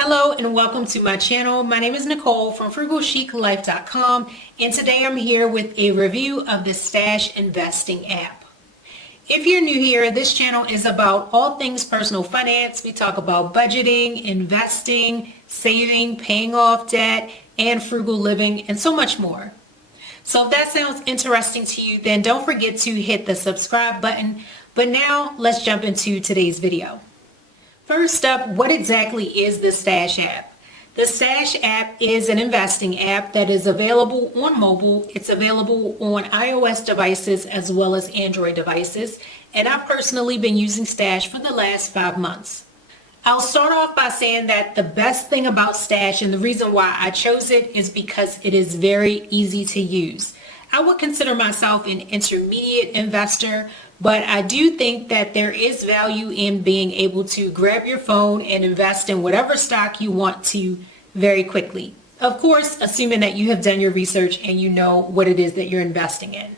Hello and welcome to my channel. My name is Nicole from FrugalChicLife.com, and today I'm here with a review of the Stash Investing app. If you're new here, this channel is about all things personal finance. We talk about budgeting, investing, saving, paying off debt, and frugal living, and so much more. So if that sounds interesting to you, then don't forget to hit the subscribe button. But now let's jump into today's video. First up, what exactly is the Stash app? The Stash app is an investing app that is available on mobile. It's available on iOS devices as well as Android devices. And I've personally been using Stash for the last 5 months. I'll start off by saying that the best thing about Stash and the reason why I chose it is because it is very easy to use. I would consider myself an intermediate investor, but I do think that there is value in being able to grab your phone and invest in whatever stock you want to very quickly. Of course, assuming that you have done your research and you know what it is that you're investing in.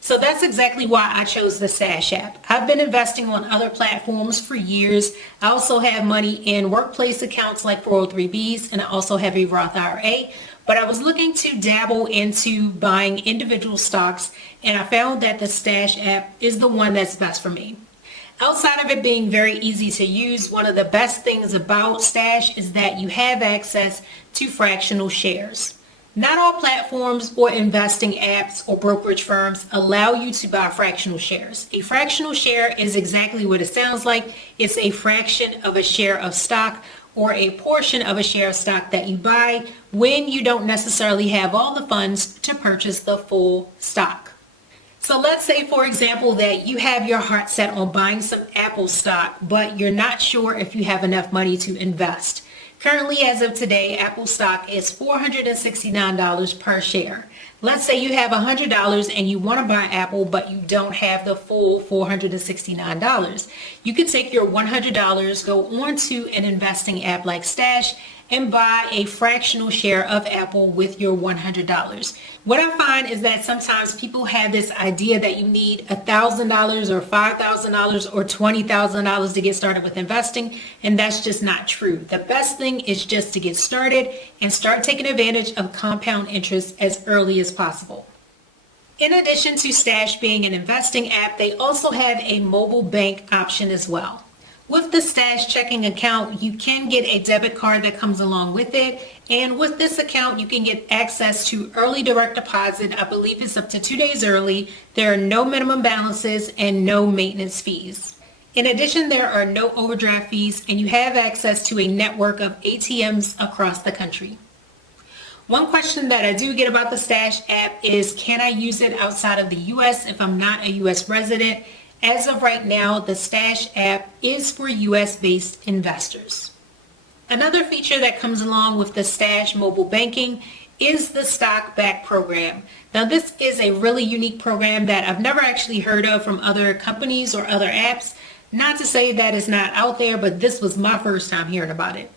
So that's exactly why I chose the Stash app. I've been investing on other platforms for years. I also have money in workplace accounts like 403bs, and I also have a Roth IRA. But I was looking to dabble into buying individual stocks, and I found that the Stash app is the one that's best for me. Outside of it being very easy to use, one of the best things about Stash is that you have access to fractional shares. Not all platforms or investing apps or brokerage firms allow you to buy fractional shares. A fractional share is exactly what it sounds like. It's a fraction of a share of stock or a portion of a share of stock that you buy when you don't necessarily have all the funds to purchase the full stock. So let's say, for example, that you have your heart set on buying some Apple stock, but you're not sure if you have enough money to invest. Currently, as of today, Apple stock is $469 per share. Let's say you have $100 and you want to buy Apple, but you don't have the full $469. You could take your $100, go onto an investing app like Stash, and buy a fractional share of Apple with your $100. What I find is that sometimes people have this idea that you need $1,000 or $5,000 or $20,000 to get started with investing, and that's just not true. The best thing is just to get started and start taking advantage of compound interest as early as possible. In addition to Stash being an investing app, they also have a mobile bank option as well. With the Stash checking account, you can get a debit card that comes along with it. And with this account, you can get access to early direct deposit. I believe it's up to 2 days early. There are no minimum balances and no maintenance fees. In addition, there are no overdraft fees, and you have access to a network of ATMs across the country. One question that I do get about the Stash app is, can I use it outside of the U.S. if I'm not a U.S. resident? As of right now, the Stash app is for US-based investors. Another feature that comes along with the Stash mobile banking is the Stock Back program. Now, this is a really unique program that I've never actually heard of from other companies or other apps. Not to say that it's not out there, but this was my first time hearing about it.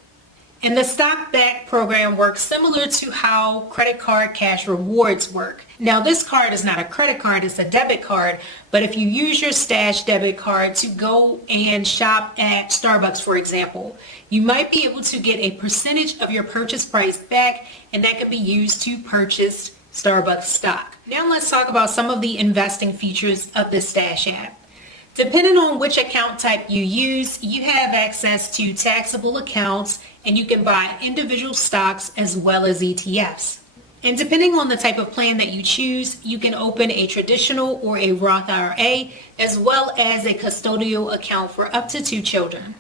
And the Stock Back program works similar to how credit card cash rewards work. Now, this card is not a credit card, it's a debit card, but if you use your Stash debit card to go and shop at Starbucks, for example, you might be able to get a percentage of your purchase price back, and that could be used to purchase Starbucks stock. Now let's talk about some of the investing features of the Stash app. Depending on which account type you use, you have access to taxable accounts, and you can buy individual stocks as well as ETFs. And depending on the type of plan that you choose, you can open a traditional or a Roth IRA, as well as a custodial account for up to 2 children.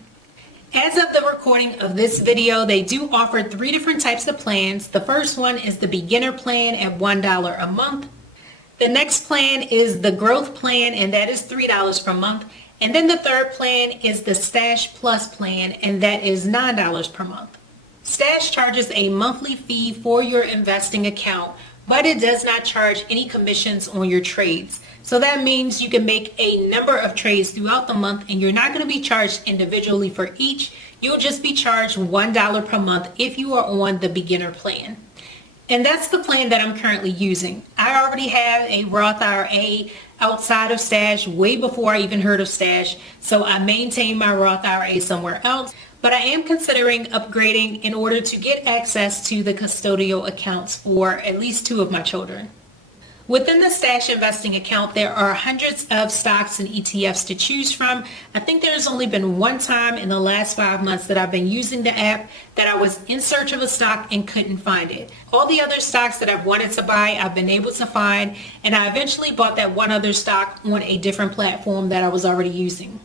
As of the recording of this video, they do offer 3 different types of plans. The first one is the beginner plan at $1 a month. The next plan is the growth plan, and that is $3 per month. And then the third plan is the Stash Plus plan, and that is $9 per month. Stash charges a monthly fee for your investing account, but it does not charge any commissions on your trades. So that means you can make a number of trades throughout the month, and you're not going to be charged individually for each. You'll just be charged $1 per month if you are on the beginner plan. And that's the plan that I'm currently using. I already have a Roth IRA outside of Stash way before I even heard of Stash, so I maintain my Roth IRA somewhere else. but I am considering upgrading in order to get access to the custodial accounts for at least 2 of my children. Within the Stash Investing account, there are hundreds of stocks and ETFs to choose from. I think there's only been one time in the last 5 months that I've been using the app that I was in search of a stock and couldn't find it. All the other stocks that I've wanted to buy, I've been able to find, and I eventually bought that one other stock on a different platform that I was already using.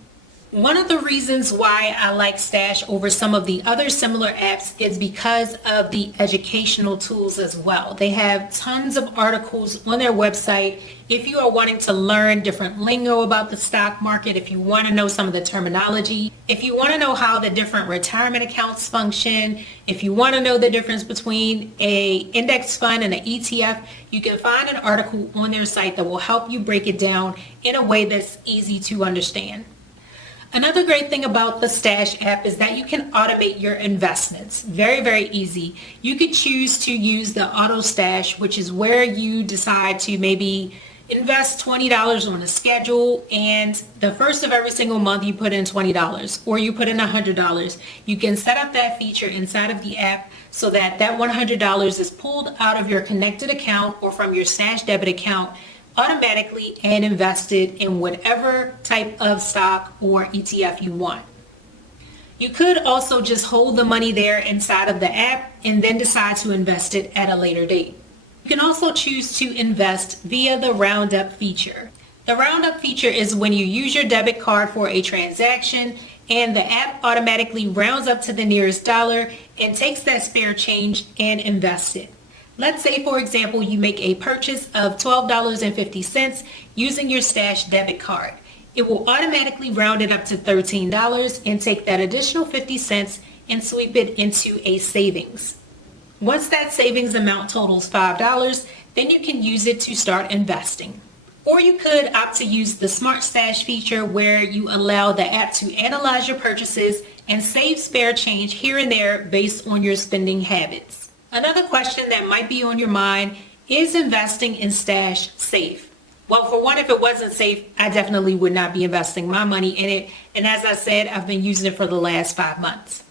One of the reasons why I like Stash over some of the other similar apps is because of the educational tools as well. They have tons of articles on their website. If you are wanting to learn different lingo about the stock market, if you want to know some of the terminology, if you want to know how the different retirement accounts function, if you want to know the difference between a index fund and an ETF, you can find an article on their site that will help you break it down in a way that's easy to understand. Another great thing about the Stash app is that you can automate your investments. Very, very easy. You could choose to use the auto stash, which is where you decide to maybe invest $20 on a schedule, and the first of every single month you put in $20 or you put in $100. You can set up that feature inside of the app so that that $100 is pulled out of your connected account or from your Stash debit account automatically and invested in whatever type of stock or ETF you want. You could also just hold the money there inside of the app and then decide to invest it at a later date. You can also choose to invest via the Roundup feature. The Roundup feature is when you use your debit card for a transaction and the app automatically rounds up to the nearest dollar and takes that spare change and invests it. Let's say, for example, you make a purchase of $12.50 using your Stash debit card. It will automatically round it up to $13 and take that additional 50 cents and sweep it into a savings. Once that savings amount totals $5, then you can use it to start investing. Or you could opt to use the Smart Stash feature where you allow the app to analyze your purchases and save spare change here and there based on your spending habits. Another question that might be on your mind, is investing in Stash safe? Well, for one, if it wasn't safe, I definitely would not be investing my money in it. And as I said, I've been using it for the last 5 months.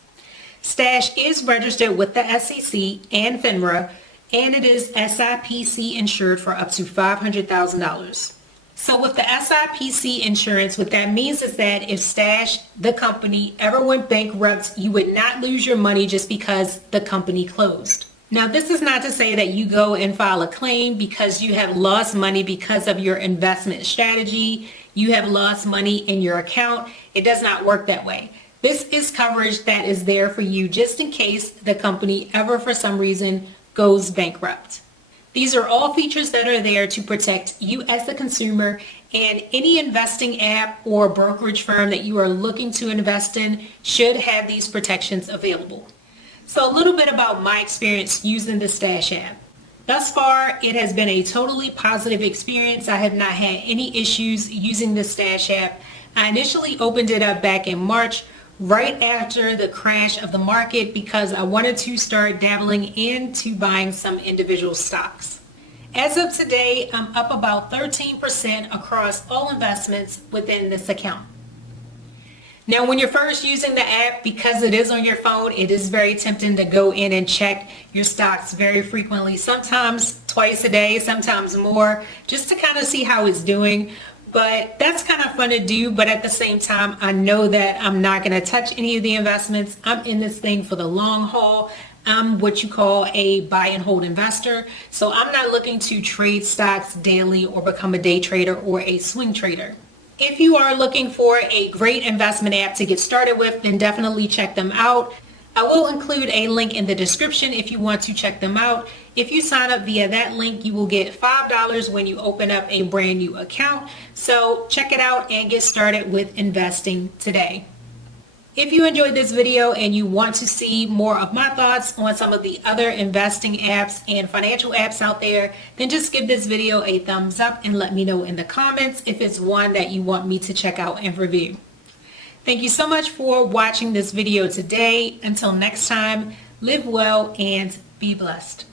Stash is registered with the SEC and FINRA, and it is SIPC insured for up to $500,000. So with the SIPC insurance, what that means is that if Stash, the company, ever went bankrupt, you would not lose your money just because the company closed. Now, this is not to say that you go and file a claim because you have lost money because of your investment strategy. You have lost money in your account. It does not work that way. This is coverage that is there for you just in case the company ever for some reason goes bankrupt. These are all features that are there to protect you as the consumer, and any investing app or brokerage firm that you are looking to invest in should have these protections available. So a little bit about my experience using the Stash app. Thus far, it has been a totally positive experience. I have not had any issues using the Stash app. I initially opened it up back in March, right after the crash of the market, because I wanted to start dabbling into buying some individual stocks. As of today, I'm up about 13% across all investments within this account. Now, when you're first using the app, because it is on your phone, it is very tempting to go in and check your stocks very frequently, sometimes twice a day, sometimes more, just to kind of see how it's doing. But that's kind of fun to do. But at the same time, I know that I'm not going to touch any of the investments. I'm in this thing for the long haul. I'm what you call a buy and hold investor. So I'm not looking to trade stocks daily or become a day trader or a swing trader. If you are looking for a great investment app to get started with, then definitely check them out. I will include a link in the description if you want to check them out. If you sign up via that link, you will get $5 when you open up a brand new account. So check it out and get started with investing today. If you enjoyed this video and you want to see more of my thoughts on some of the other investing apps and financial apps out there, then just give this video a thumbs up and let me know in the comments if it's one that you want me to check out and review. Thank you so much for watching this video today. Until next time, live well and be blessed.